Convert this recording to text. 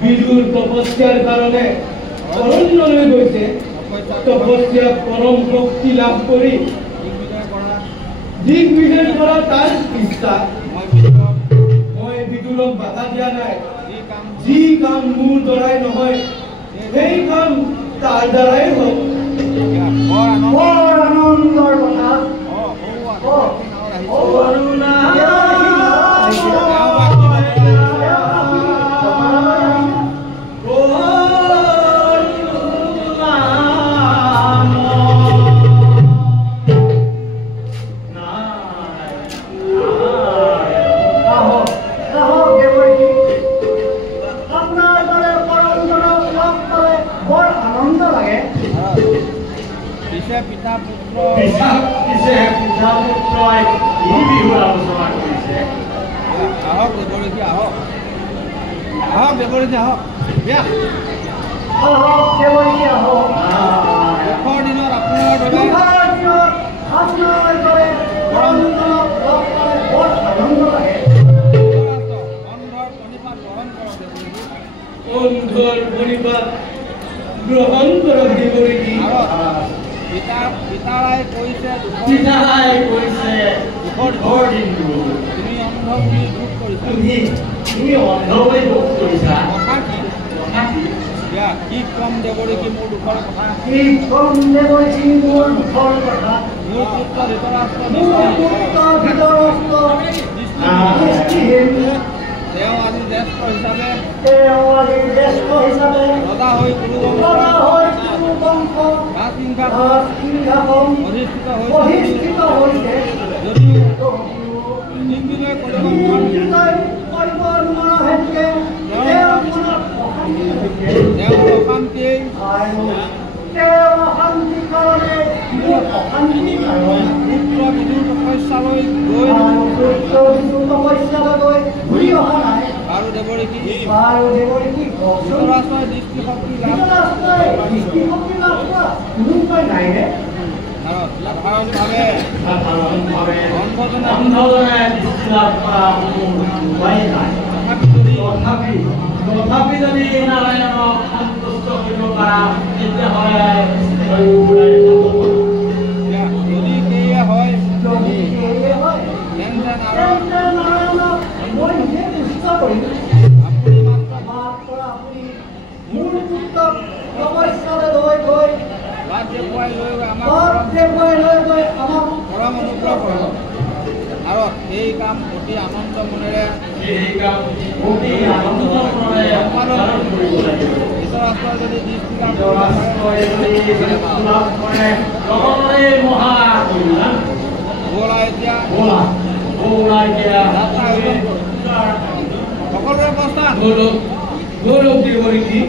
বিদুৰ তপস্যাৰ কাৰণে অৰণ্যলৈ গৈছে তপস্যা পৰম শক্তি লাভ কৰি দিগ্বিজয় কৰা তাৰ ইচ্ছা মই বিদুৰক বাধা দিয়া নাই যি কাম মোৰ দ্বাৰাই নহয় সেই কাম তাৰ দ্বাৰাই হ'ব বৰ আনন্দৰ কথা অৰুণা পিতা পুত্ৰ আহক আহক দেৱৰীজী আহক দিয়া দুখৰ দিনত আপোনাৰ দৰে অন্ধৰ প্ৰণিপাত গ্ৰহণ কৰক দেৱৰীজী। পিতাৰাই কৈছে দুখৰ দিনটো তুমি অন্ধ বুলি দুখ কৰিছা। তুমি অন্ধ বুলি দুখ কৰিছা। কথা কি দিয়া কি কম দেৱৰীজী মোৰ দুখৰ কথা। মোৰ পুত্ৰ ধৃতৰাষ্ট্ৰ তেওঁ আজি জ্যেষ্ঠ হিচাপে ৰজা হৈ অধিষ্ঠিত হৈছে যদিও নিৰ্বিজয় কৰিব তেওঁৰ অশান্তিয়েই পুত্ৰ বিদুৰ তপস্যালৈ গৈ আৰু দেৱৰীজী ধৃতৰাষ্ট্ৰৰ দৃষ্টিশক্তি সাধাৰণভাৱে তথাপি যদি নাৰায়ণক সন্তুষ্ট কৰিব পাৰা তেতিয়াহ'লে যদি সেয়ে হয় তেন্তে আপুনি মাত্ৰ মোৰ পুত্ৰক তপস্যালৈ লৈ গৈ বাট দেখুৱাই লৈ আমাক পৰম অনুগ্ৰহ কৰক আৰু এই কাম অতি আনন্দ মনেৰে সম্পাদন কৰিব লাগিব। ধৃতৰাষ্ট্ৰৰ যদি দৃষ্টি যাত্ৰা আয়োজন কৰোঁ। সকলোৰে প্ৰস্থান গৌৰৱ দেৱৰীজী।